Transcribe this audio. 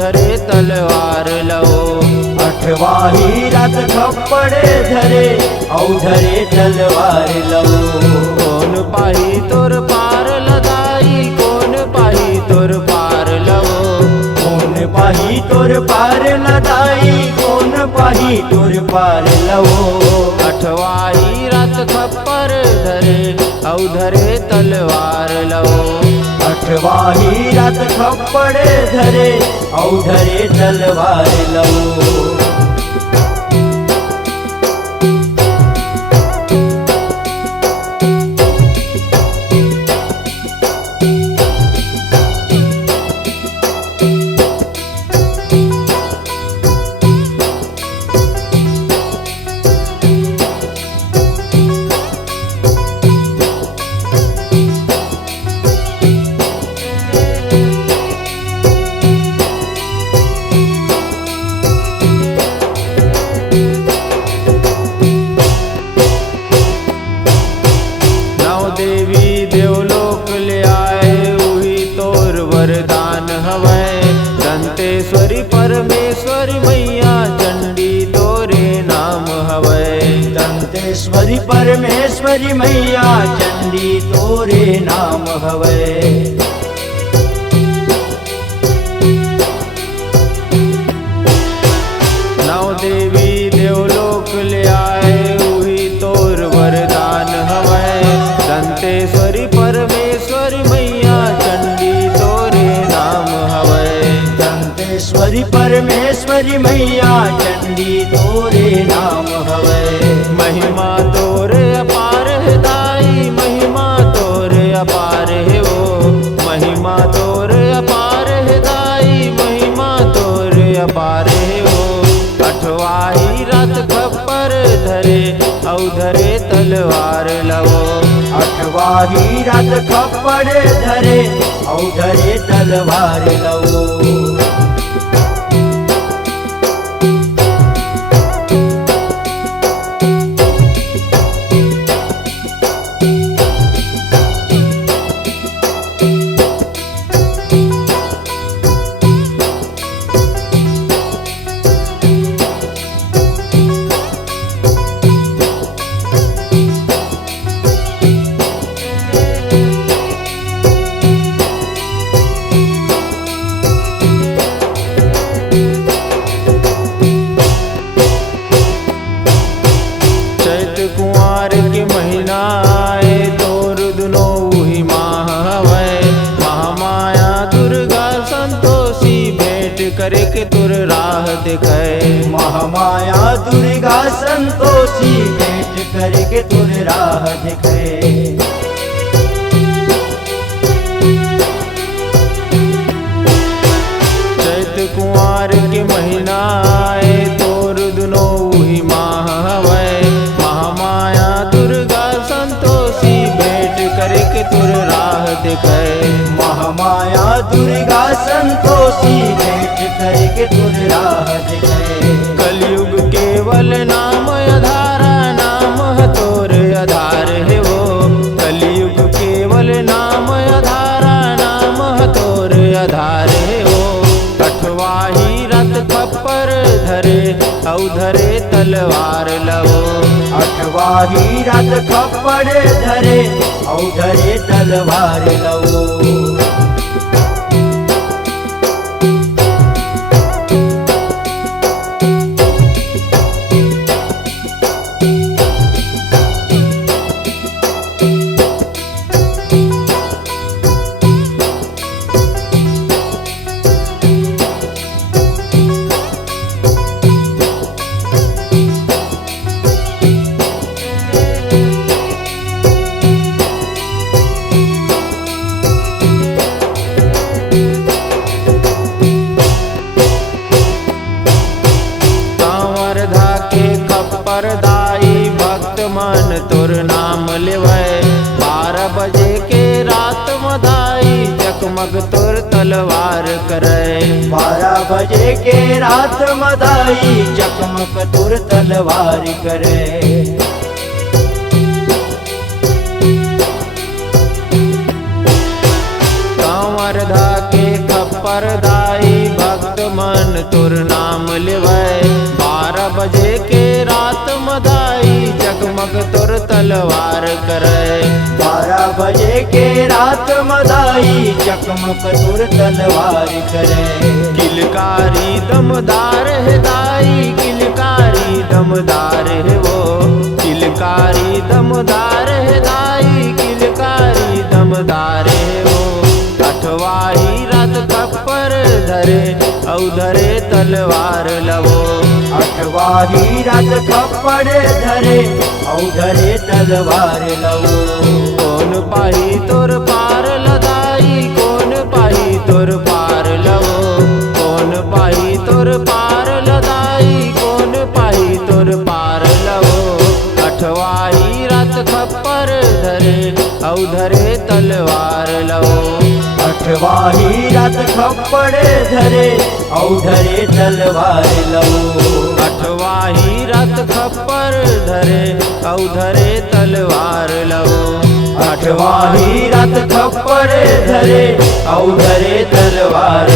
अवधरे तलवार लवो। अठवाही रात खप्पड़े धरे अवधरे तलवार लवो। कौन पाही तोर पार लदाई, कौन पाही तोर पार लवो। कौन पाही तोर पार लदाई, कौन पाही तोर पार लवो। अठवाही रात खप्पर धरे अवधरे तलवार लवो। अठवाही रात खप्पड़े धरे अवधरे तलवार लवो। देवी देवलोक ले आए वही तोर वरदान हवै। दंतेश्वरी परमेश्वरी मैया चंडी तोरे नाम हवै। दंतेश्वरी परमेश्वरी मैया चंडी तोरे नाम हवै। नौ देवी देवलोक ले आए वही तोर वरदान हवै। दंतेश्वरी परमेश्वरी मैया चंडी तोरे नाम हवै। दंतेश्वरी परमेश्वरी मैया चंडी तोरे नाम हवै। महिमा तोरे अपार है दाई, महिमा तोरे अपार है वो। महिमा तोरे अपार है दाई, महिमा तोरे अपार है वो। अठवाही रात खप्पर धरे अवधरे तलवार लवो। अठवाही रात खप्पड़े धरे अवधरे तलवार लवो। कुंवार के महीना आए तोर दुनो वही माह हवै। महामाया दुर्गा संतोषी भेंट करे के तुर राह दिखाए। महामाया दुर्गा संतोषी भेंट करे के तुर राह दिखाए। चैत कुंवार के महीना आए तोर दुनो वही माह हवै। महामाया दुर्गा संतोषी भेंट करे के तुर राह दिखाए। महामाया दुर्गा संतोषी भेंट करे के तुर राह दिखाए। कलयुग केवल नाम आधारा, नाम है तोर आधार है वो। कलयुग केवल नाम आधारा, नाम है तोर आधार है वो। अठवाही रथ खप्पर धरे अवधरे तलवार लवो। अठवाही रात खप्पड़े धरे अवधरे तलवार लवो। परदाई भक्त मन तुर नाम लेवै। 12 बजे के रात मदाई जगमग तुर तलवार करे। 12 बजे के रात मदाई चकमक तुर तलवार करे। कंवर धा के खप्पर दाई भक्त तोर नाम लेवै 12 बजे के रात मदाई जगमग तोर तलवार करे 12 बजे के रात मदाई चकमक तुर तलवार करे किलकारी दमदार है दाई किलकारी दमदार है वो किलकारी दमदार है दाई किलकारी दमदार है वो अठवाही रात खप्पर धरे औधरे तलवार लवो अठवाही रात खप्पड़ धरे औधरे तलवार लवो कौन पाही तोर पार लदाई कौन पाही तोर पार लवो कौन पाही तोर पार लदाई कौन पाही तोर पार लवो अठवाही रात खप्पर धरे औधरे तलवार लवो अठवाही रात खप्पड़ धरे औधरे तलवार लवो अठवाही रात खप्पर धरे औधरे तलवार लवो अठवाही रात खप्पड़ धरे औधरे तलवार